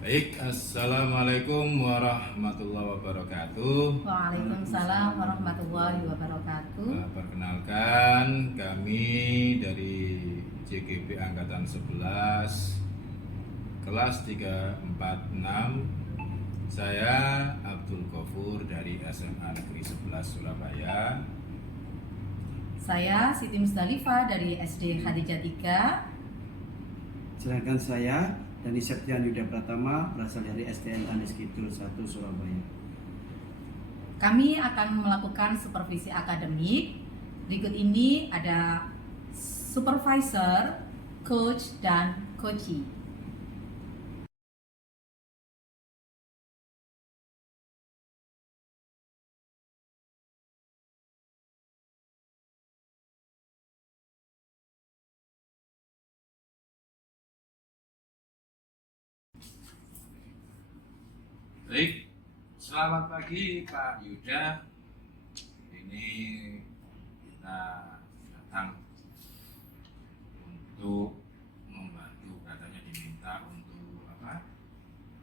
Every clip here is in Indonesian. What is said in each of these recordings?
Baik, Assalamualaikum warahmatullahi wabarakatuh. Waalaikumsalam warahmatullahi wabarakatuh. Perkenalkan, kami dari JGB Angkatan 11 kelas 346. Saya Abdul Ghafur dari SMA Negeri 11 Surabaya. Saya Siti Musdalifah dari SD Khadijah 3. Sedangkan saya Dani Septian Yuda Pratama berasal dari SDN Tanis Kidul 1 Surabaya. Kami akan melakukan supervisi akademik. Berikut ini ada supervisor, coach, dan coachee. Baik, selamat pagi Pak Yuda. Ini kita datang untuk membantu, katanya diminta untuk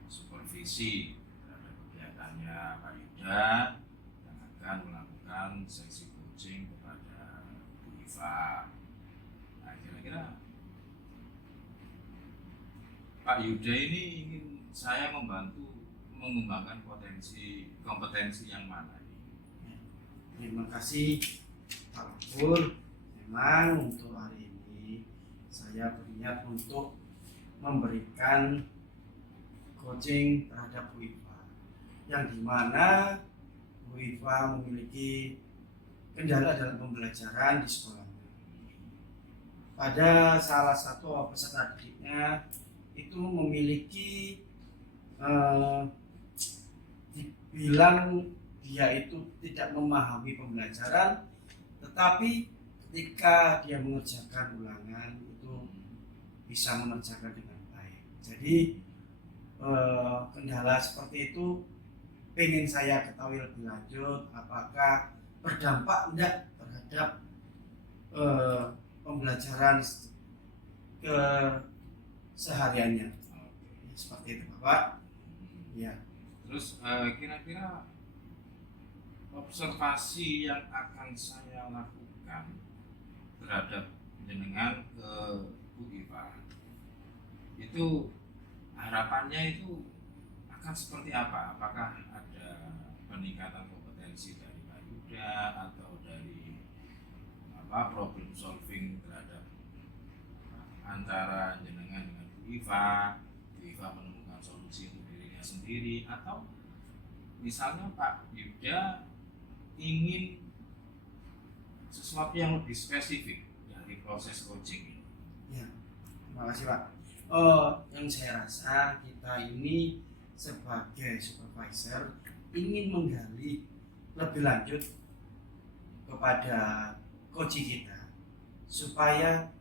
supervisi terhadap kegiatannya Pak Yuda yang akan melakukan sesi coaching kepada Bu Iva. Nah, kira-kira Pak Yuda ini ingin saya membantu mengembangkan kompetensi yang mana ini? Terima kasih Pak Pur. Memang untuk hari ini saya berniat untuk memberikan coaching terhadap Bu Iva, yang dimana Bu Iva memiliki kendala dalam pembelajaran di sekolahnya. Pada salah satu peserta didiknya itu memiliki dibilang dia itu tidak memahami pembelajaran, tetapi ketika dia mengerjakan ulangan itu bisa mengerjakan dengan baik. Jadi kendala seperti itu pengen saya ketahui lebih lanjut, apakah berdampak enggak terhadap pembelajaran kesehariannya. Seperti itu Bapak. Ya. Terus kira-kira observasi yang akan saya lakukan terhadap jenengan ke Bu Iva itu harapannya itu akan seperti apa? Apakah ada peningkatan kompetensi dari Pak Yuda atau dari problem solving terhadap antara jenengan dengan Bu Iva menemukan solusi untuk dirinya sendiri, atau misalnya Pak Yuda ingin sesuatu yang lebih spesifik dari proses coaching ini? Ya, terima kasih Pak. Yang saya rasa kita ini sebagai supervisor ingin menggali lebih lanjut kepada coaching kita supaya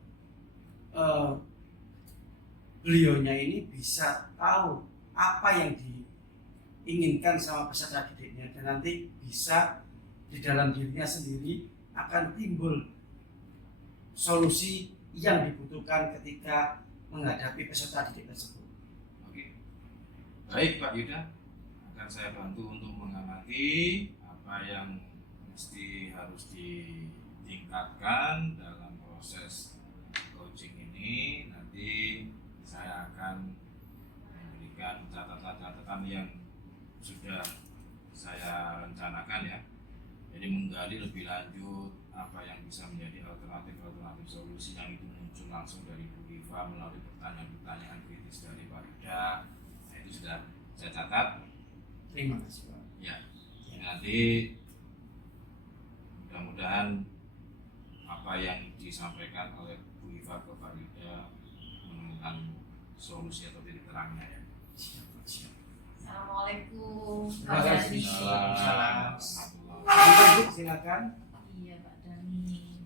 beliaunya ini bisa tahu apa yang diinginkan sama peserta didiknya, dan nanti bisa di dalam dirinya sendiri akan timbul solusi yang dibutuhkan ketika menghadapi peserta didik tersebut. Oke, baik Pak Yuda, akan saya bantu untuk mengamati apa yang mesti harus ditingkatkan dalam proses coaching ini. Nanti saya akan memberikan catatan-catatan yang sudah saya rencanakan ya. Jadi menggali lebih lanjut apa yang bisa menjadi alternatif solusi yang itu muncul langsung dari Bu Iva melalui pertanyaan-pertanyaan kritis dari Pak Yuda. Nah, itu sudah saya catat. Terima kasih Pak. Ya, nanti mudah-mudahan apa yang disampaikan oleh Bu Iva ke Pak Yuda menemukan solusi atau titik terangnya ya. Assalamualaikum. Terima kasih. Salam. Ibu silakan. Iya Pak Dani.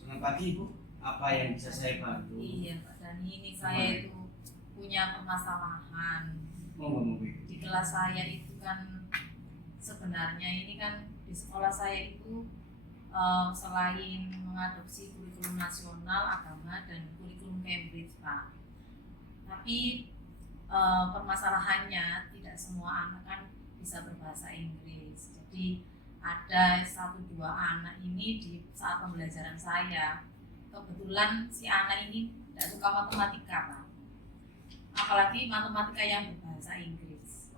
Selamat pagi Ibu. Apa yang bisa saya bantu? Iya Pak Dani, ini saya itu punya permasalahan. Monggo. Di kelas saya itu kan sebenarnya ini kan di sekolah saya itu selain mengadopsi kurikulum nasional agama dan kurikulum sebelum Cambridge Pak. Tapi permasalahannya tidak semua anak kan bisa berbahasa Inggris. Jadi ada 1-2 anak ini di saat pembelajaran saya, kebetulan si anak ini tidak suka matematika Pak, apalagi matematika yang berbahasa Inggris.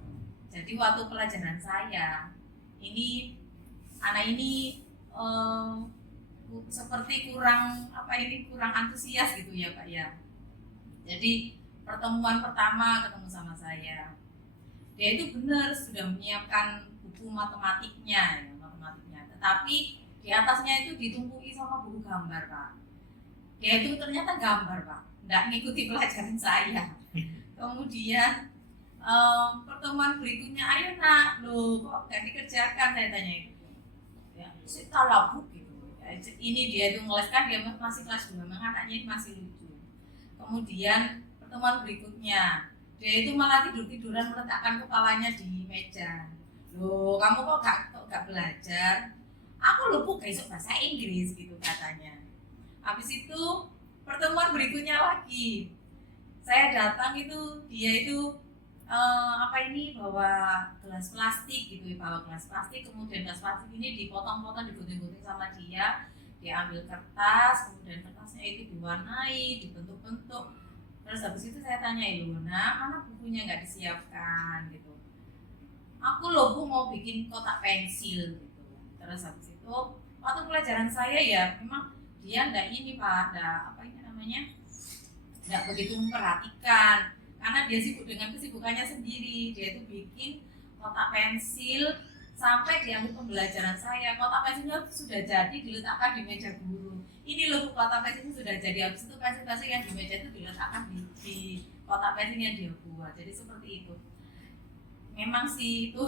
Jadi waktu pelajaran saya ini anak ini seperti kurang antusias gitu ya Pak ya. Jadi pertemuan pertama ketemu sama saya, dia itu benar sudah menyiapkan buku matematiknya, tetapi di atasnya itu ditumpuki sama buku gambar Pak. Dia itu ternyata gambar Pak, tidak mengikuti pelajaran saya. Kemudian pertemuan berikutnya, ayo nak, lo kok gak dikerjakan, saya tanya itu. Ya, saya talabuk gitu. Ya, ini dia itu ngeleskan, dia masih kelas 2, memang anaknya masih lucu. Kemudian pertemuan berikutnya, dia itu malah tiduran meletakkan kepalanya di meja. Loh, kamu kok gak belajar? Aku lupa besok bahasa Inggris gitu katanya. Habis itu pertemuan berikutnya lagi, saya datang itu dia itu bawa gelas plastik gitu, bawa gelas plastik, kemudian gelas plastik ini dipotong-potong, digunting-gunting sama dia ambil kertas, kemudian kertasnya itu diwarnai, dibentuk-bentuk. Terus habis itu saya tanya, Ilona, mana bukunya nggak disiapkan gitu. Aku loh Bu mau bikin kotak pensil gitu. Terus habis itu waktu pelajaran saya ya memang dia nggak ini Pak, nggak begitu memperhatikan karena dia sibuk dengan kesibukannya sendiri. Dia itu bikin kotak pensil sampai diambil pembelajaran saya. Kotak pensilnya sudah jadi diletakkan di meja guru. Ini loh kotak pensil itu sudah jadi, habis itu pensil-pensil yang di meja itu diletakkan di kotak pensil yang dia buat. Jadi seperti itu. Memang sih itu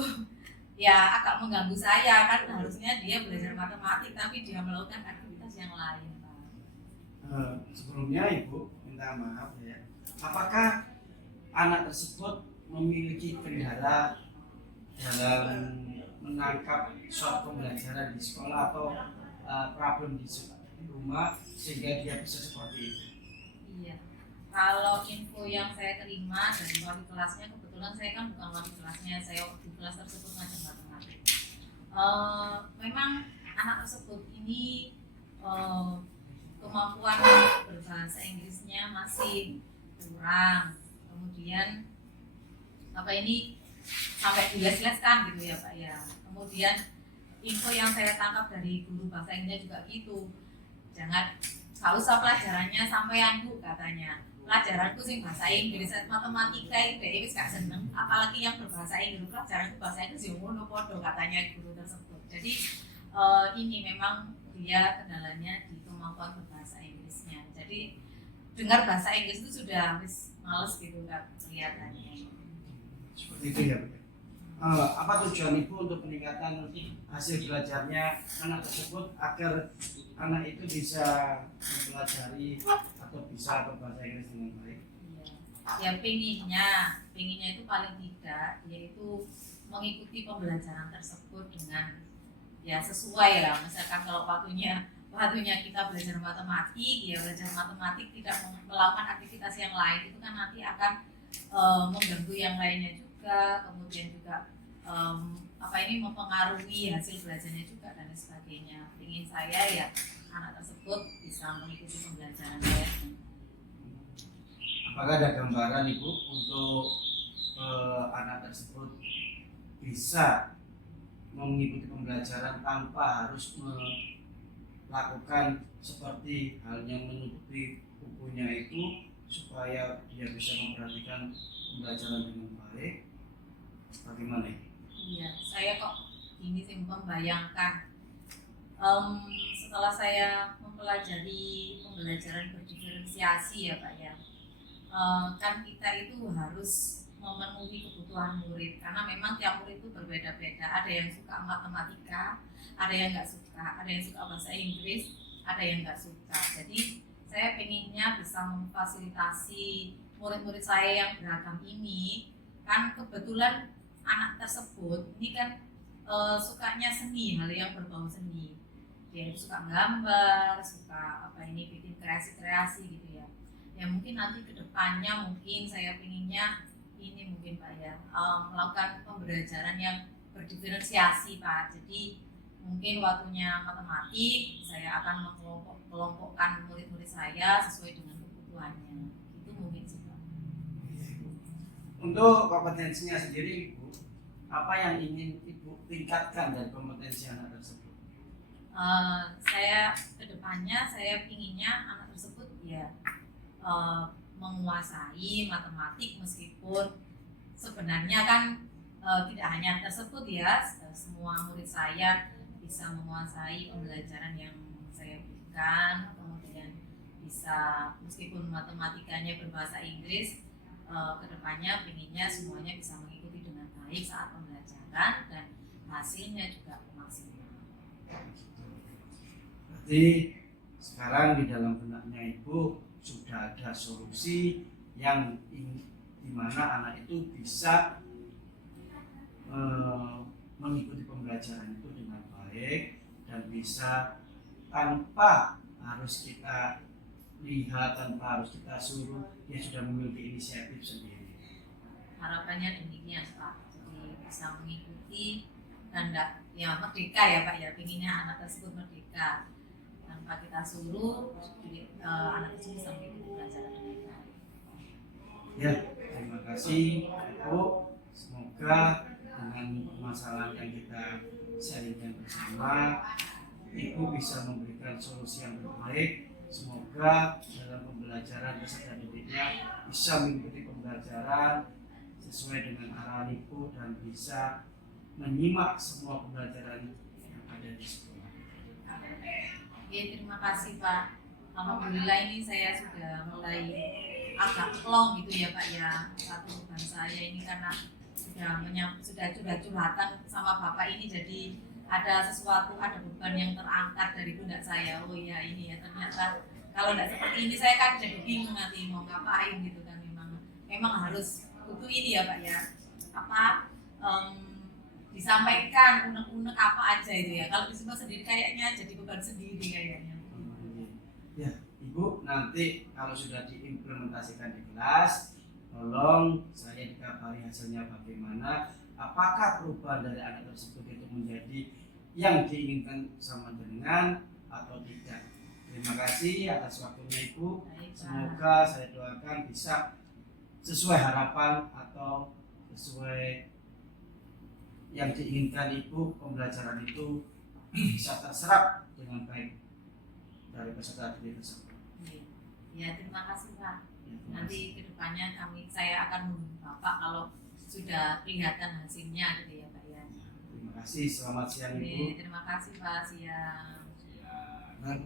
ya agak mengganggu saya kan, harusnya dia belajar matematik tapi dia melakukan aktivitas yang lain. Sebelumnya Ibu minta maaf ya, apakah anak tersebut memiliki kendala dalam menangkap suatu pembelajaran di sekolah atau problem di rumah sehingga dia bisa seperti itu? Iya, kalau info yang saya terima dari wali kelasnya, kebetulan saya kan bukan wali kelasnya, saya di kelas tersebut ngajar matematik. Memang anak tersebut ini kemampuan berbahasa Inggrisnya masih kurang. Kemudian sampai diles-leskan gitu ya Pak ya. Kemudian info yang saya tangkap dari guru bahasa Inggrisnya juga gitu, gak usah pelajarannya sampean Bu katanya, pelajaranku sih bahasa Inggris, matematika itu dia wis gak seneng, apalagi yang berbahasa Inggris, pelajaranku bahasa Inggris ya ngono podo katanya guru tersebut. Jadi ini memang dia kendalanya di kemampuan berbahasa Inggrisnya. Jadi dengar bahasa Inggris itu sudah wis males gitu kan kelihatannya. Seperti itu ya Pak. Apa tujuan Ibu untuk peningkatan hasil belajarnya anak tersebut agar anak itu bisa mempelajari atau bisa berbahasa Inggris dengan baik? Ya pengennya itu paling tidak yaitu mengikuti pembelajaran tersebut dengan ya sesuai lah. Misalkan kalau waktunya kita belajar matematik, ya belajar matematik, tidak melakukan aktivitas yang lain itu kan nanti akan mengganggu yang lainnya juga, kemudian juga mempengaruhi hasil belajarnya juga dan sebagainya. Ingin saya ya anak tersebut bisa mengikuti pembelajaran saya. Apakah ada gambaran Ibu untuk anak tersebut bisa mengikuti pembelajaran tanpa harus melakukan seperti halnya menutupi bukunya itu supaya dia bisa memperhatikan pembelajaran dengan baik? Bagaimana ini? Iya, saya kok ini sih membayangkan setelah saya mempelajari pembelajaran berdiferensiasi ya Pak ya, kan kita itu harus memenuhi kebutuhan murid karena memang tiap murid itu berbeda-beda. Ada yang suka matematika, ada yang nggak suka, ada yang suka bahasa Inggris, ada yang nggak suka. Jadi saya pengennya bisa memfasilitasi murid-murid saya yang beragam ini. Kan kebetulan anak tersebut ini kan sukanya seni, hal yang berbau seni. Dia suka gambar, suka bikin kreasi-kreasi gitu ya. Ya Ya mungkin nanti kedepannya mungkin saya pinginnya ini mungkin Pak ya, melakukan pembelajaran yang berdiferensiasi Pak. Jadi mungkin waktunya matematik saya akan mengelompokkan murid-murid saya sesuai dengan kebutuhannya. Itu mungkin sih Pak. Untuk kompetensinya sendiri Ibu, apa yang ingin Ibu tingkatkan dari kompetensi anak tersebut? Saya kedepannya saya pinginnya anak tersebut ya menguasai matematik, meskipun sebenarnya kan tidak hanya tersebut ya, semua murid saya bisa menguasai pembelajaran yang saya berikan, kemudian bisa meskipun matematikanya berbahasa Inggris, kedepannya pinginnya semuanya bisa mengikuti dengan baik saat pembelajaran dan hasilnya juga maksimal. Berarti sekarang di dalam benaknya Ibu sudah ada solusi yang di mana anak itu bisa mengikuti pembelajaran itu dengan baik dan bisa tanpa harus kita lihat, tanpa harus kita suruh, dia sudah memiliki inisiatif sendiri. Harapannya demikian Pak, jadi bisa mengikuti dan ya merdeka ya Pak ya, pinginnya anak tersebut merdeka tanpa kita suruh, jadi anak tersebut bisa mengikuti pelajaran dengan baik. Ya, terima kasih Ibu. Semoga dengan permasalahan yang kita sharingkan bersama, Ibu bisa memberikan solusi yang terbaik. Semoga dalam pembelajaran peserta didiknya bisa mengikuti pembelajaran sesuai dengan arahan Ibu dan bisa menyimak semua pembelajaran yang ada di sekolah. Oke, terima kasih Pak. Alhamdulillah ini saya sudah mulai agak plong gitu ya Pak ya. Satu beban saya ini karena sudah curhatan sama Bapak ini, jadi ada sesuatu, ada beban yang terangkat dari pundak saya. Oh iya ini ya, ternyata kalau tidak seperti ini saya kan jadi bingung nanti mau ngapain gitu kan. Memang harus butuh ini ya Pak ya, disampaikan unek-unek apa aja itu ya. Kalau disimpan sendiri kayaknya jadi beban sendiri kayaknya. Ya, Ibu nanti kalau sudah diimplementasikan di kelas, tolong saya dikabari hasilnya bagaimana, apakah perubahan dari anak tersebut itu menjadi yang diinginkan sama dengan atau tidak. Terima kasih atas waktunya Ibu. Semoga saya doakan bisa sesuai harapan atau sesuai yang diinginkan Ibu, pembelajaran itu bisa terserap dengan baik dari peserta didik tersebut. Ya, terima kasih Pak. Ya, Nanti kedepannya saya akan menghubungi Bapak kalau sudah kelihatan hasilnya gitu ya Pak ya. Terima kasih, selamat siang Ibu. Terima kasih Pak, siang. Nah,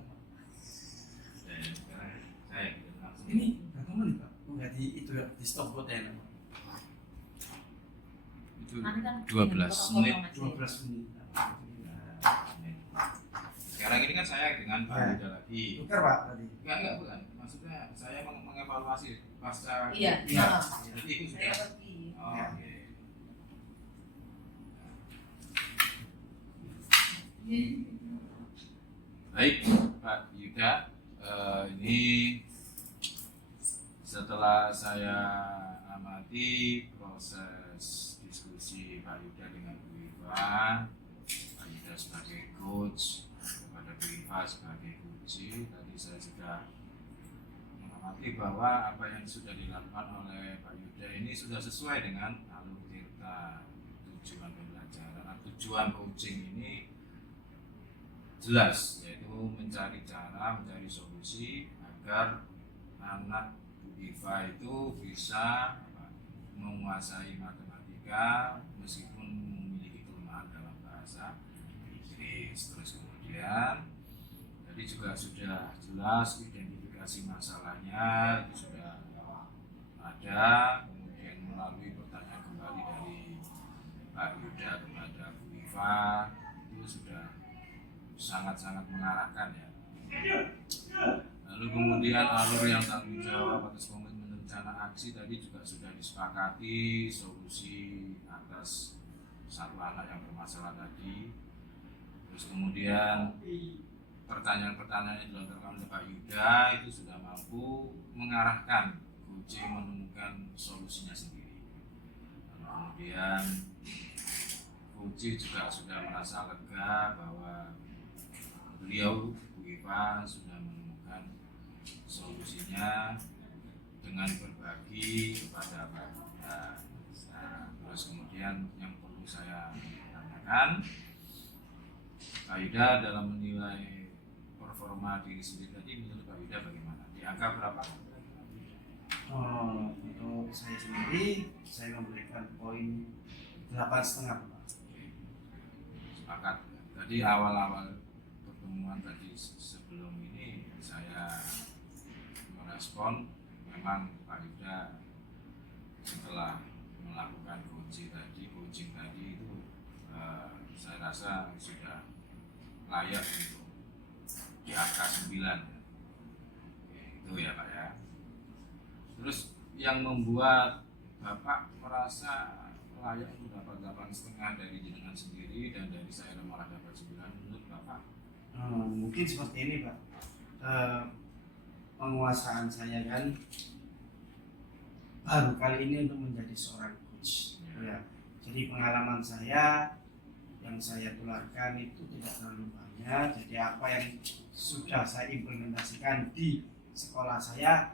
Saya ini berapa menit Pak? Enggak itu ya, di stop butnya. itu Nanti kan 12 menit. 12 menit. Sekarang ini kan saya dengan Pak Yuda lagi. Tukar Pak tadi. Enggak bukan. Maksudnya saya mengevaluasi pasca. Iya. Iya. Jadi itu Saya sudah. pergi. Oh, oke. Baik, Pak Yuda. Ini setelah saya amati proses diskusi Pak Yuda dengan Bu Iva, Pak Yuda sebagai coach, kepada Bu Iva sebagai coach, tadi saya sudah mengamati bahwa apa yang sudah dilakukan oleh Pak Yuda ini sudah sesuai dengan alur tirta tujuan pembelajaran. Tujuan coaching ini jelas, yaitu mencari cara, mencari solusi agar anak Bu Iva itu bisa menguasai matematika meskipun memiliki kelemahan dalam bahasa Inggris. Terus kemudian tadi juga sudah jelas identifikasi masalahnya itu sudah ada, kemudian melalui pertanyaan kembali dari Pak Yuda kepada Bu Iva itu sudah sangat-sangat mengarahkan ya. Lalu kemudian alur yang tanggung jawab atas komitmen rencana aksi tadi juga sudah disepakati solusi atas satu anak yang bermasalah tadi. Terus kemudian pertanyaan-pertanyaan yang dilontarkan oleh Pak Yuda itu sudah mampu mengarahkan coaching menemukan solusinya sendiri. Kemudian coaching juga sudah merasa lega bahwa beliau Bu Iva sudah menemukan solusinya dengan berbagi kepada Pak Yuda. Nah, terus kemudian yang perlu saya tanyakan, Pak Yuda dalam menilai performa diri sendiri tadi, menurut Pak Yuda bagaimana? Di angka berapa? Untuk saya sendiri, saya memberikan poin 8,5. Sepakat. Tadi awal-awal pertemuan tadi sebelum ini saya merespon memang Pak Yuda setelah melakukan coaching tadi itu saya rasa sudah layak untuk di angka 9. Itu ya Pak ya. Terus yang membuat Bapak merasa layak untuk dapat 8,5 dari jenengan sendiri dan dari saya malah dapat 9 menurut Bapak? Mungkin seperti ini Pak, penguasaan saya kan baru kali ini untuk menjadi seorang coach ya. Jadi pengalaman saya yang saya tularkan itu tidak terlalu banyak, jadi apa yang sudah saya implementasikan di sekolah saya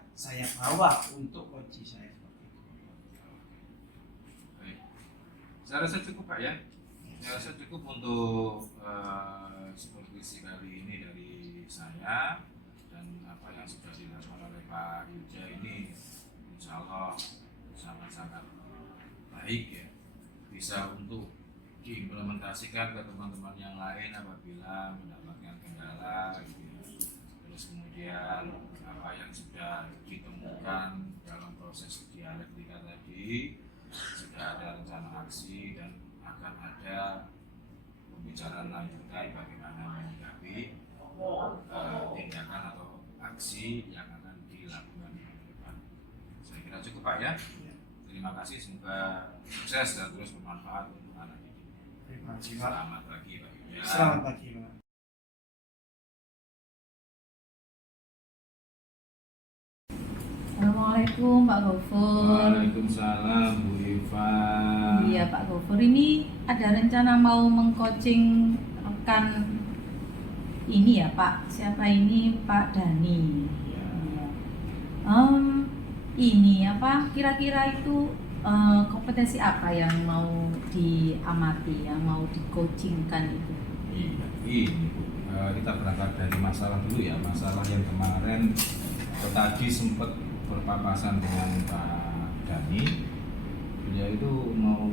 bawa untuk coach saya seperti itu. Baik. Saya rasa cukup Pak ya. Saya rasa cukup untuk supervisi kali ini dari saya, dan apa yang sudah dilakukan oleh Pak Yuda ini insya Allah sangat-sangat baik ya, bisa untuk diimplementasikan ke teman-teman yang lain apabila mendapatkan kendala gitu ya. Terus kemudian apa yang sudah ditemukan dalam proses dialektika tadi, sudah ada rencana aksi dan akan ada pembicaraan lanjutan bagaimana menyikapi tindakan atau aksi yang akan dilakukan di depan. Saya kira cukup Pak ya. Terima kasih, semoga sukses dan terus bermanfaat untuk anak didik. Terima kasih Pak. Selamat pagi Pak Yuda. Selamat pagi Pak. Assalamualaikum Pak Gofur. Waalaikumsalam Bu Iva. Iya Pak Gofur, ini ada rencana mau mengcoaching rekan ini ya Pak. Siapa ini? Pak Dani. Ya. Ini apa? Kira-kira itu kompetensi apa yang mau diamati, yang mau di-coachingkan itu? Iya, ini Bu. Kita berangkat dari masalah dulu ya. Masalah yang kemarin tadi sempat berpapasan dengan Pak Dani. Beliau itu mau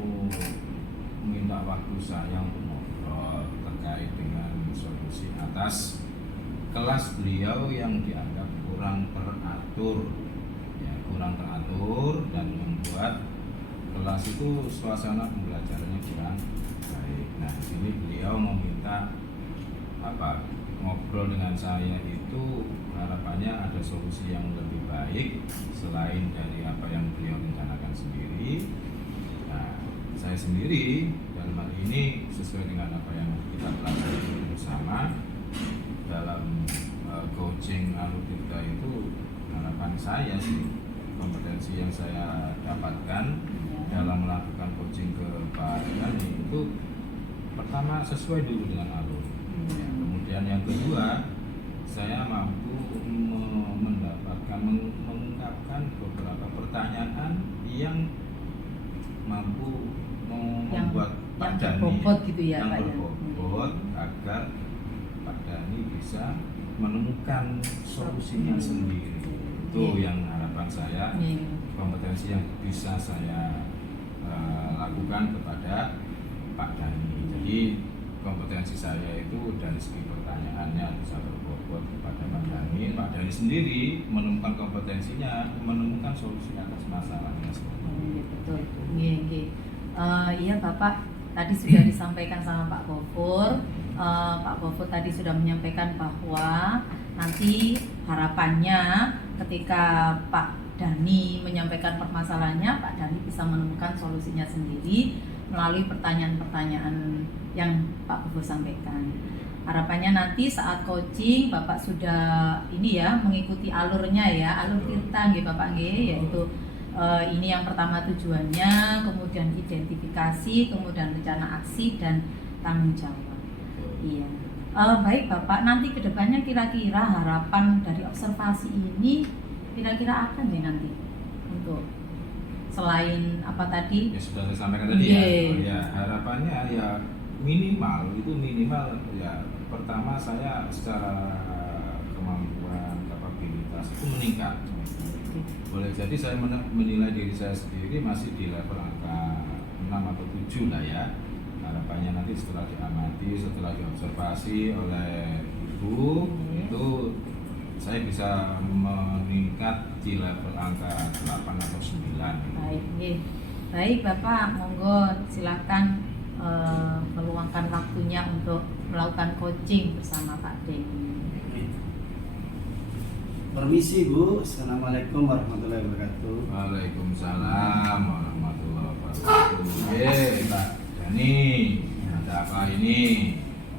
meminta waktu saya untuk ngobrol terkait dengan solusi atas kelas beliau yang dianggap kurang teratur ya, kurang teratur dan membuat kelas itu suasana pembelajarannya kurang baik. Nah, di sini beliau meminta ngobrol dengan saya itu harapannya ada solusi yang lebih baik selain dari apa yang beliau rencanakan sendiri. Nah, saya sendiri dalam hal ini sesuai dengan apa yang kita pelajari bersama dalam coaching Alutirta itu, harapan saya sih kompetensi yang saya dapatkan dalam melakukan coaching ke Pak Dani itu pertama sesuai dulu dengan alur. Ya, kemudian yang kedua, saya mampu mengungkapkan beberapa pertanyaan yang mampu membuat Pak Dani gitu ya, yang Pak, ya? berbobot agar Pak Dani bisa menemukan solusinya sendiri. Itu yang harapan saya, kompetensi yang bisa saya lakukan kepada Pak Dani. Jadi kompetensi saya itu dari segi pertanyaannya bisa berbobot kepada Pak Dani. Pak Dani sendiri menemukan kompetensinya, menemukan solusi atas masalahnya sendiri. Betul. Iya Bapak, tadi sudah disampaikan sama Pak Gofur. Pak Gofur tadi sudah menyampaikan bahwa nanti harapannya ketika Pak Dani menyampaikan permasalahannya, Pak Dani bisa menemukan solusinya sendiri melalui pertanyaan-pertanyaan yang Pak Gofur sampaikan. Harapannya nanti saat coaching Bapak sudah ini ya mengikuti alurnya ya, alur tirta nggih Bapak nggih, yaitu ini yang pertama tujuannya, kemudian identifikasi, kemudian rencana aksi dan tanggung jawab. Iya. Baik Bapak, nanti kedepannya kira-kira harapan dari observasi ini kira-kira apa nih nanti untuk selain apa tadi? Ya sudah saya sampaikan tadi ya. Ya harapannya ya minimal ya pertama saya secara kemampuan kapabilitas itu meningkat. Boleh jadi saya menilai diri saya sendiri masih di level angka 6 atau 7 lah ya. Harapannya nanti setelah diamati, setelah diobservasi oleh ibu itu saya bisa meningkat di level angka 8 atau 9. Baik, baik Bapak, monggo silakan meluangkan waktunya untuk melakukan coaching bersama Pak Denny. Permisi Bu, Assalamualaikum warahmatullahi wabarakatuh. Waalaikumsalam warahmatullahi wabarakatuh. Pak Denny, ada apa ini?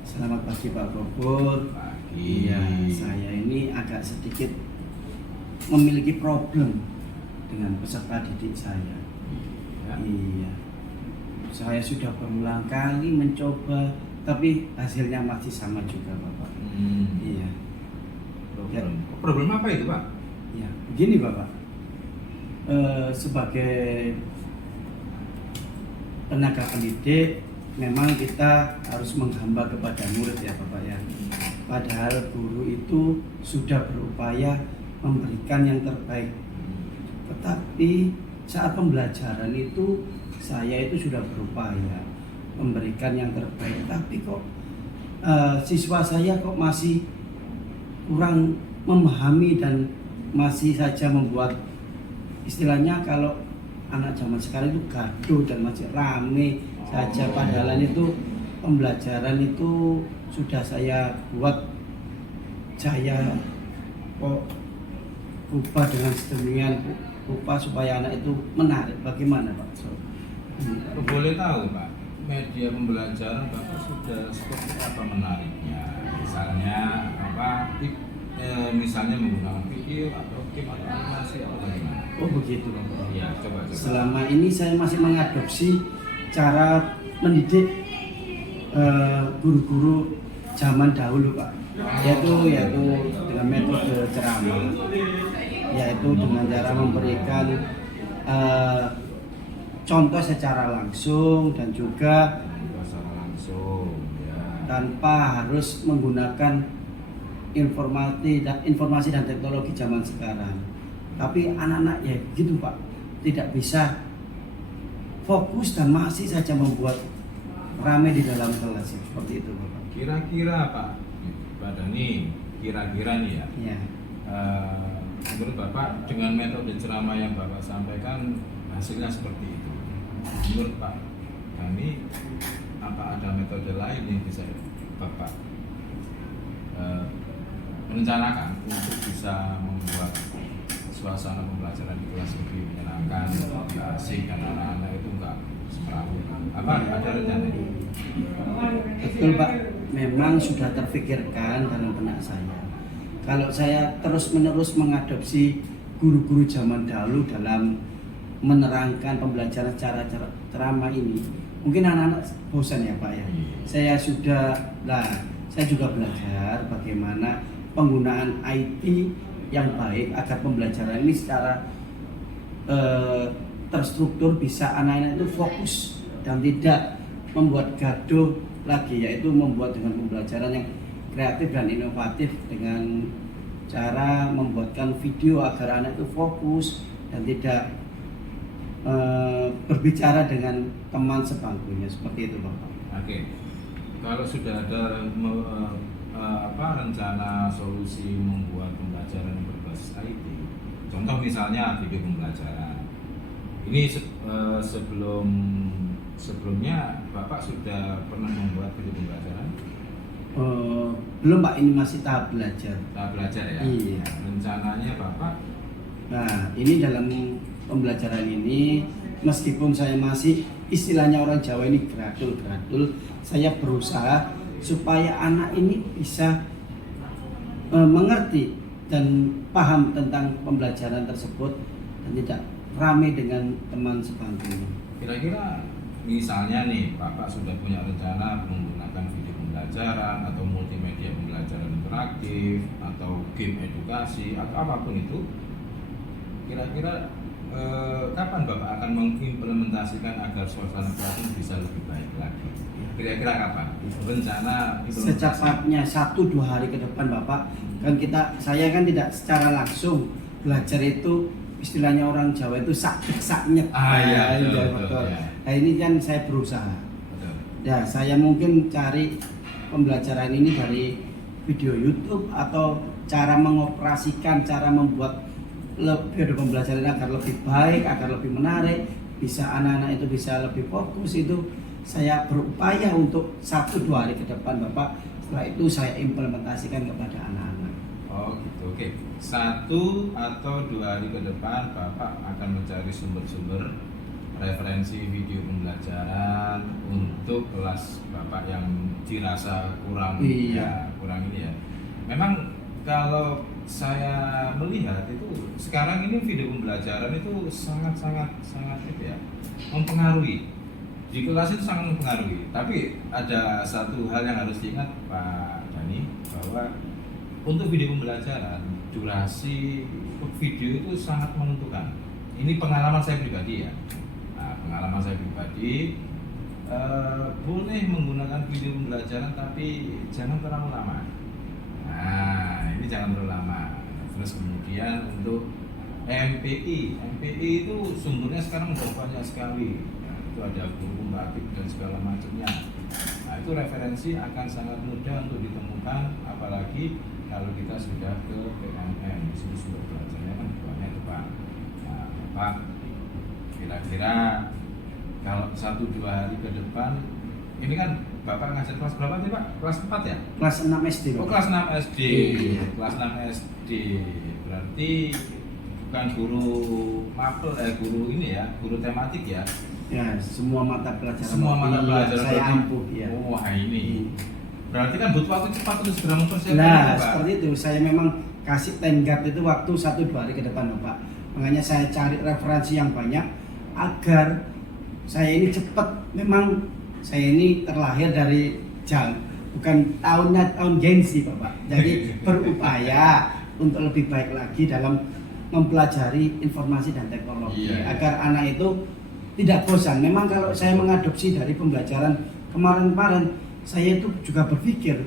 Selamat pagi Pak Bobot. Pagi. Iya, saya ini agak sedikit memiliki problem dengan peserta didik saya. Ya. Iya, saya sudah berulang kali mencoba, tapi hasilnya masih sama juga Bapak. Iya. Problem apa itu Pak? Ya, begini Bapak, sebagai tenaga pendidik memang kita harus menghamba kepada murid ya Bapak ya. Padahal guru itu sudah berupaya memberikan yang terbaik. Tetapi saat pembelajaran itu saya itu sudah berupaya memberikan yang terbaik. Tapi kok siswa saya kok masih kurang memahami dan masih saja membuat, istilahnya kalau anak zaman sekarang itu gaduh dan masih rame saja, padahal itu pembelajaran itu sudah saya buat, saya kok ubah dengan sedemikian rupa supaya anak itu menarik. Bagaimana Pak? Boleh tahu Pak, media pembelajaran Bapak sudah seperti apa menariknya? Misalnya apa? Misalnya menggunakan video atau game atau animasi atau bagaimana? Oh begitu Bapak. Iya, coba. Selama ini saya masih mengadopsi cara mendidik guru-guru zaman dahulu Pak, yaitu dengan metode ceramah, yaitu dengan cara memberikan contoh secara langsung dan juga tanpa harus menggunakan informasi dan teknologi zaman sekarang. Tapi anak-anak ya gitu Pak, tidak bisa fokus dan masih saja membuat ramai di dalam kelas seperti itu Bapak. Kira-kira Pak Denny, kira-kira nih ya, Ya. Menurut Bapak dengan metode ceramah yang Bapak sampaikan hasilnya seperti itu. Menurut Pak Denny, apa ada metode lain yang bisa Bapak merencanakan untuk bisa membuat suasana pembelajaran di kelas lebih menyenangkan, lebih asik, dan anak-anak itu enggak semeraut? Apa ada rencana itu? Betul Pak, memang sudah terfikirkan dalam benak saya. Kalau saya terus-menerus mengadopsi guru-guru zaman dahulu dalam menerangkan pembelajaran secara ceramah ini, mungkin anak-anak bosan ya Pak ya. Saya juga belajar bagaimana penggunaan IT yang baik agar pembelajaran ini secara terstruktur bisa anak-anak itu fokus dan tidak membuat gaduh lagi, yaitu membuat dengan pembelajaran yang kreatif dan inovatif dengan cara membuatkan video agar anak itu fokus dan tidak berbicara dengan teman sebangkunya, seperti itu Bapak. Oke, kalau sudah ada rencana solusi membuat pembelajaran yang berbasis IT, contoh misalnya video pembelajaran, ini sebelumnya Bapak sudah pernah membuat video pembelajaran? Belum Pak, ini masih tahap belajar. Tahap belajar ya? Iya. Rencananya Bapak? Nah, ini dalam pembelajaran ini, meskipun saya masih istilahnya orang Jawa ini gradul, saya berusaha supaya anak ini bisa mengerti dan paham tentang pembelajaran tersebut dan tidak ramai dengan teman sebangkunya. Kira-kira misalnya nih Bapak sudah punya rencana menggunakan video pembelajaran atau multimedia pembelajaran interaktif atau game edukasi atau apapun itu, kira-kira kapan Bapak akan mengimplementasikan agar suasana kelas ini bisa lebih baik lagi? Kira-kira kapan? Rencana Secepatnya 1-2 hari ke depan Bapak. Kan saya kan tidak secara langsung belajar itu, istilahnya orang Jawa itu sak-saknyet. Iya, betul. Ya. Nah ini kan saya berusaha. Betul. Ya, saya mungkin cari pembelajaran ini dari video YouTube atau cara mengoperasikan, cara membuat video pembelajaran agar lebih baik, agar lebih menarik, bisa anak-anak itu bisa lebih fokus. Itu saya berupaya untuk 1-2 hari ke depan Bapak. Setelah itu saya implementasikan kepada anak-anak. Oh gitu, oke. 1 atau 2 hari ke depan Bapak akan mencari sumber-sumber referensi video pembelajaran untuk kelas Bapak yang dirasa kurang kurang ini ya. Memang kalau saya melihat itu sekarang ini video pembelajaran itu sangat itu ya mempengaruhi. Di kelas itu sangat mempengaruhi. Tapi ada satu hal yang harus diingat Pak Dani, bahwa untuk video pembelajaran durasi video itu sangat menentukan. Ini pengalaman saya pribadi ya. Nah, pengalaman saya pribadi boleh menggunakan video pembelajaran tapi jangan terlalu lama. Nah, ini jangan terlalu lama. Terus kemudian untuk MPI itu sumbernya sekarang sudah banyak sekali. Nah, itu ada guru komparatif dan segala macamnya. Nah, itu referensi akan sangat mudah untuk ditemukan, apalagi kalau kita sudah ke PNN, di sini sumber belajarnya kan banyak tuh Pak. Nah, Pak, kira-kira kalau 1-2 hari ke depan, ini kan Bapak ngajar kelas berapa nih Pak? Kelas 4 ya? Kelas 6 SD. Oh, kelas 6 SD. Iya. Kelas 6 SD. Berarti bukan guru mapel, guru ini ya, guru tematik ya. Ya, semua mata pelajaran. Semua mata pelajaran saya berarti- ampuh ya. Wah, ini. Berarti kan butuh waktu cepat untuk segera mempersiapkan Nah, itu, Pak. seperti itu. Saya memang kasih tenggat itu waktu 1-2 hari ke depan, Bapak. Makanya saya cari referensi yang banyak agar saya ini cepat. Memang saya ini terlahir dari bukan tahun gengsi, Bapak. Jadi berupaya untuk lebih baik lagi dalam mempelajari informasi dan teknologi Iya. agar anak itu tidak bosan. Memang kalau saya mengadopsi dari pembelajaran kemarin-kemarin, saya itu juga berpikir,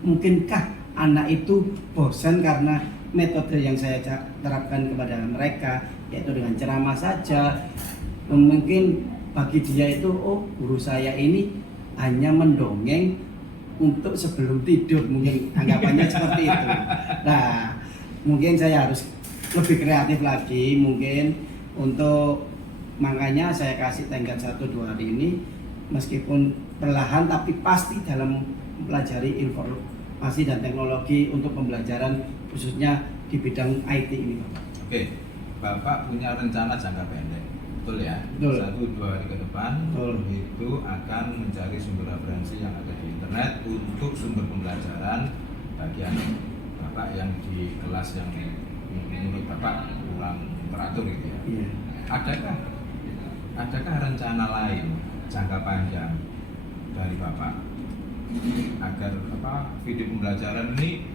mungkinkah anak itu bosan karena metode yang saya terapkan kepada mereka, yaitu dengan ceramah saja. Mungkin bagi dia itu, oh guru saya ini hanya mendongeng untuk sebelum tidur, mungkin anggapannya seperti itu. Nah, mungkin saya harus lebih kreatif lagi mungkin untuk, makanya saya kasih tenggat 1-2 hari ini, meskipun perlahan tapi pasti dalam mempelajari informasi dan teknologi untuk pembelajaran khususnya di bidang IT ini, Bapak. Oke, Bapak punya rencana jangka pendek, betul ya? Betul. 1-2 hari ke depan, Betul. itu akan mencari sumber referensi yang ada di internet untuk sumber pembelajaran bagi anak Bapak yang di kelas yang menurut Bapak kurang teratur gitu ya. Iya. Adakah rencana lain jangka panjang dari Bapak agar video pembelajaran ini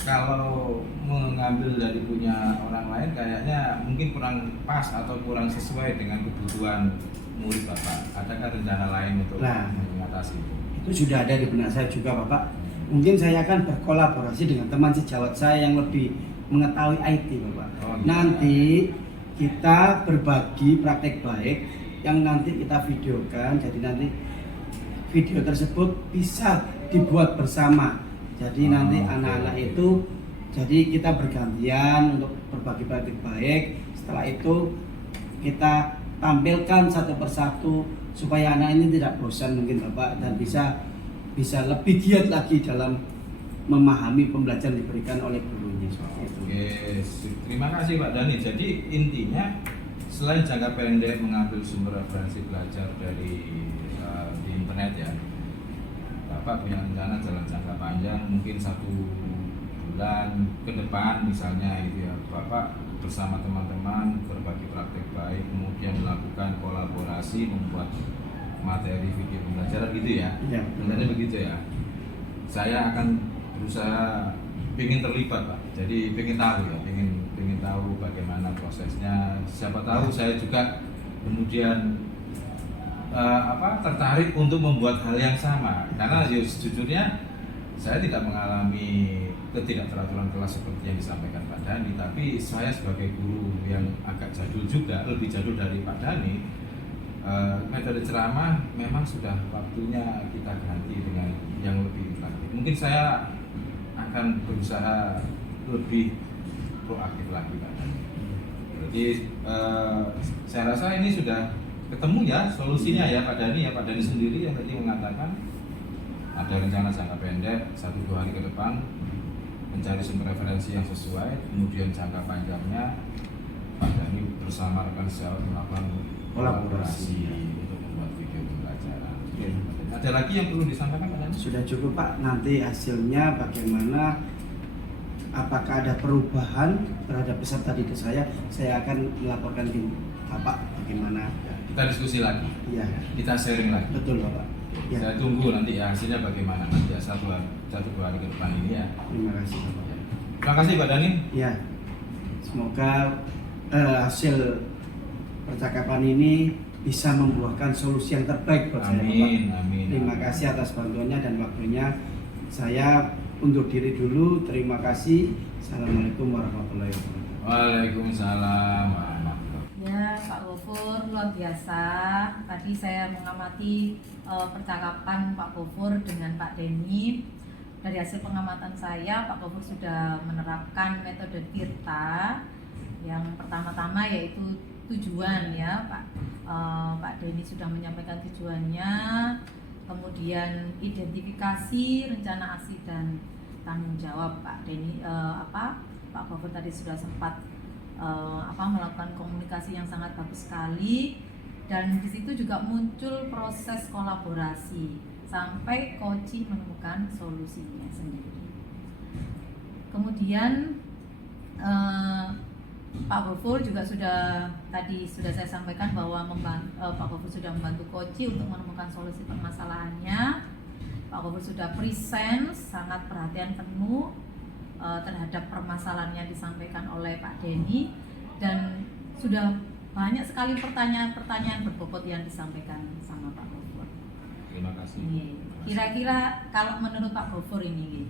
kalau mengambil dari punya orang lain kayaknya mungkin kurang pas atau kurang sesuai dengan kebutuhan murid Bapak? Adakah rencana lain untuk mengatasi itu? Itu sudah ada di benak saya juga, Bapak. Mungkin saya akan berkolaborasi dengan teman sejawat saya yang lebih mengetahui IT, Bapak. Oh, iya. Nanti kita berbagi praktek baik yang nanti kita videokan, jadi nanti video tersebut bisa dibuat bersama. Jadi nanti anak-anak itu, jadi kita bergantian untuk berbagi praktek baik. Setelah itu kita tampilkan satu persatu supaya anak ini tidak bosan mungkin, Bapak, dan bisa lebih giat lagi dalam memahami pembelajaran diberikan oleh gurunya. Oke, terima kasih Pak Dani. Jadi intinya selain jangka pendek mengambil sumber referensi belajar dari di internet ya, Bapak punya rencana jalan jangka panjang mungkin 1 bulan ke depan misalnya gitu ya, Bapak bersama teman-teman berbagi praktek baik, kemudian melakukan kolaborasi membuat materi video pembelajaran gitu ya. Iya. Sebenarnya begitu ya. Saya akan berusaha ingin terlibat Pak. Jadi ingin tahu ya, ingin tahu bagaimana prosesnya. Siapa tahu saya juga kemudian tertarik untuk membuat hal yang sama. Karena sejujurnya saya tidak mengalami ketidakteraturan kelas seperti yang disampaikan Pak Dhani, tapi saya sebagai guru yang agak jadul juga, lebih jadul dari Pak Dhani, metode ceramah memang sudah waktunya kita ganti dengan yang lebih interaktif. Mungkin saya akan berusaha lebih proaktif lagi Pak Dhani. Jadi saya rasa ini sudah ketemu ya solusinya ya Pak Dhani ya. Pak Dhani sendiri yang tadi mengatakan ada rencana jangka pendek 1-2 hari ke depan mencari sumber referensi yang sesuai, kemudian jangka panjangnya Pak Dhani bersama rekan sejawat melakukan kolaborasi untuk membuat video pembelajaran. Ada lagi yang perlu disampaikan Pak Dhani? Sudah cukup Pak, nanti hasilnya bagaimana, apakah ada perubahan terhadap pesan tadi ke saya akan melaporkan tim Bapak bagaimana. Kita diskusi lagi, Iya, kita sharing lagi. betul Bapak. Ya, Saya tunggu nanti ya hasilnya bagaimana nanti ya 1-2 hari ke depan ini ya. terima kasih Bapak. Terima kasih Pak Dhani. Ya, semoga hasil percakapan ini bisa membuahkan solusi yang terbaik buat saya Bapak. Amin, amin. Terima kasih atas bantuannya dan waktunya. Saya undur diri dulu. Terima kasih. Assalamualaikum warahmatullahi wabarakatuh. Waalaikumsalam. Ya, Pak Gofur luar biasa. Tadi saya mengamati percakapan Pak Gofur dengan Pak Denny. Dari hasil pengamatan saya, Pak Gofur sudah menerapkan metode Tirta. Yang pertama-tama yaitu tujuan ya, Pak Denny sudah menyampaikan tujuannya. Kemudian identifikasi, rencana aksi dan tanggung jawab Pak Denny. Pak Gofur tadi sudah sempat melakukan komunikasi yang sangat bagus sekali, dan di situ juga muncul proses kolaborasi sampai Koci menemukan solusinya sendiri. Kemudian Pak Gofur juga sudah saya sampaikan bahwa Pak Gofur sudah membantu Koci untuk menemukan solusi permasalahannya. Pak Gofur sudah present, sangat perhatian penuh terhadap permasalahan yang disampaikan oleh Pak Denny, dan sudah banyak sekali pertanyaan-pertanyaan berbobot yang disampaikan sama Pak Gofur. Terima kasih. Kira-kira kalau menurut Pak Gofur ini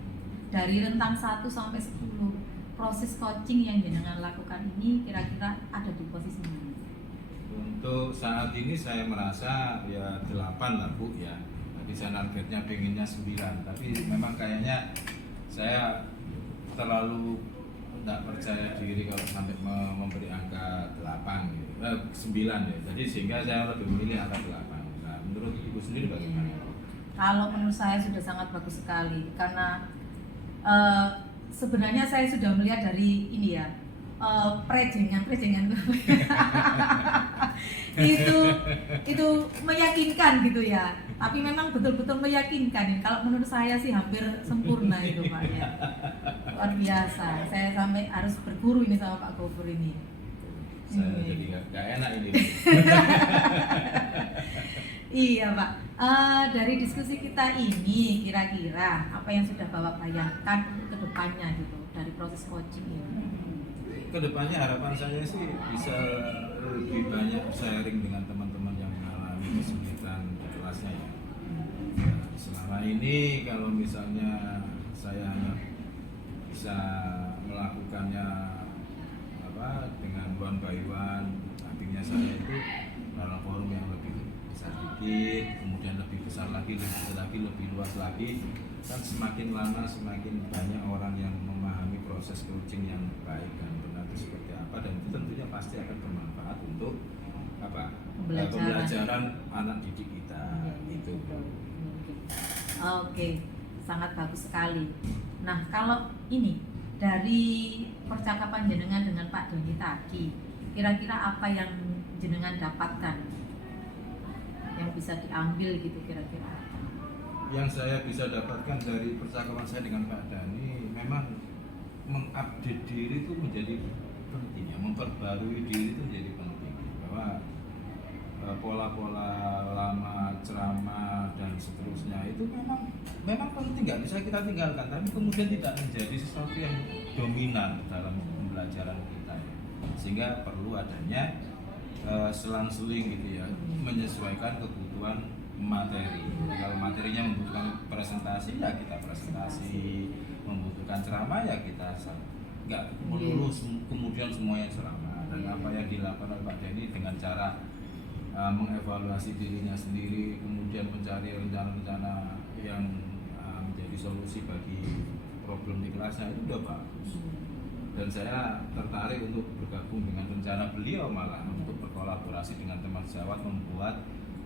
dari rentang 1 sampai 10 proses coaching yang jenengan lakukan ini kira-kira ada di posisi mana? Untuk saat ini saya merasa ya 8 lah Bu ya. Tadi saya targetnya pengennya 9, tapi memang kayaknya saya terlalu tidak percaya diri kalau sampai memberi angka 8 gitu. 9 ya. Jadi sehingga saya lebih memilih angka 8. Nah, menurut Ibu sendiri bagaimana? Kalau menurut saya sudah sangat bagus sekali, karena sebenarnya saya sudah melihat dari ini ya, prejengan itu meyakinkan gitu ya. Tapi memang betul-betul meyakinkan. Kalau menurut saya sih hampir sempurna itu Pak ya. Luar biasa. Saya sampai harus berguru ini sama Pak Gofur ini. Saya jadi nggak enak ini. Iya Pak. Dari diskusi kita ini kira-kira apa yang sudah Bapak bayangkan untuk kedepannya gitu dari proses coaching ini? Kedepannya harapan saya sih bisa lebih banyak sharing dengan teman-teman yang mengalami kesulitan di kelasnya ya. Selama ini kalau misalnya saya hanya bisa melakukannya dengan one by one, artinya saya itu dalam forum yang lebih besar dikit, kemudian lebih besar lagi, lebih luas lagi, kan semakin lama semakin banyak orang yang memahami proses coaching yang baik dan benar itu seperti apa, dan itu tentunya pasti akan bermanfaat untuk pembelajaran anak didik kita itu. Oke, sangat bagus sekali. Nah, kalau ini dari percakapan jenengan dengan Pak Doni tadi, kira-kira apa yang jenengan dapatkan yang bisa diambil gitu kira-kira? yang saya bisa dapatkan dari percakapan saya dengan Pak Dhani, memang mengupdate diri itu menjadi penting ya, memperbarui diri itu menjadi penting, bahwa pola-pola lama, ceramah dan seterusnya itu memang penting, nggak bisa kita tinggalkan, tapi kemudian tidak menjadi sesuatu yang dominan dalam pembelajaran kita ya. Sehingga perlu adanya selang-seling gitu ya, menyesuaikan kebutuhan materi. Kalau materinya membutuhkan presentasi ya kita presentasi, membutuhkan ceramah ya kita nggak melulu kemudian semuanya ceramah. Dan apa yang dilakukan oleh Pak Dhani dengan cara mengevaluasi dirinya sendiri, kemudian mencari rencana-rencana yang menjadi solusi bagi problem di kelasnya, itu udah bagus. Dan saya tertarik untuk bergabung dengan rencana beliau, malah untuk berkolaborasi dengan teman sejawat membuat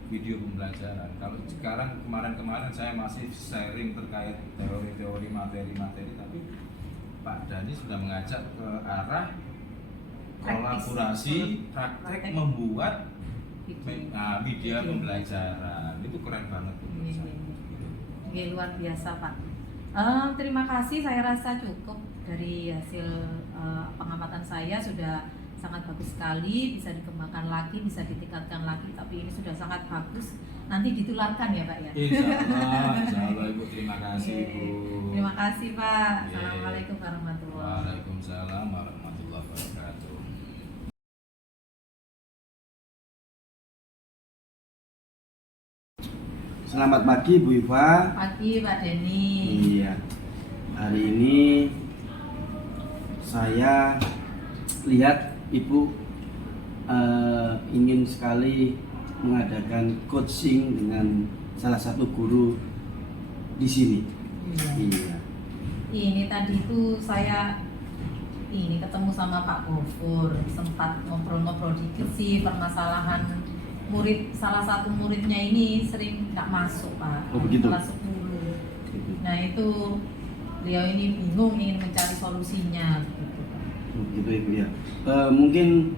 video pembelajaran. Kalau sekarang kemarin saya masih sharing terkait teori-teori, materi-materi, tapi Pak Dhani sudah mengajak ke arah kolaborasi praktek membuat media pembelajaran. Itu keren banget menurut saya. Oke, luar biasa Pak. Terima kasih, saya rasa cukup dari hasil pengamatan saya sudah sangat bagus sekali, bisa dikembangkan lagi, bisa ditingkatkan lagi, tapi ini sudah sangat bagus. Nanti ditularkan ya Pak ya. Insya Allah Ibu, terima kasih Ibu. Terima kasih Pak. Assalamualaikum warahmatullahi wabarakatuh. Waalaikumsalam warahmatullahi wabarakatuh. Selamat pagi Bu Iva. Pagi Pak Dhani. Iya. Hari ini saya lihat Ibu ingin sekali mengadakan coaching dengan salah satu guru di sini. Iya. Ini tadi itu saya ketemu sama Pak Gofur, sempat ngobrol-ngobrol dikit sih permasalahan salah satu muridnya ini sering nggak masuk Pak. Oh, begitu. Kelas 10. Nah itu beliau ini bingung ingin mencari solusinya. Begitu Ibu ya. Mungkin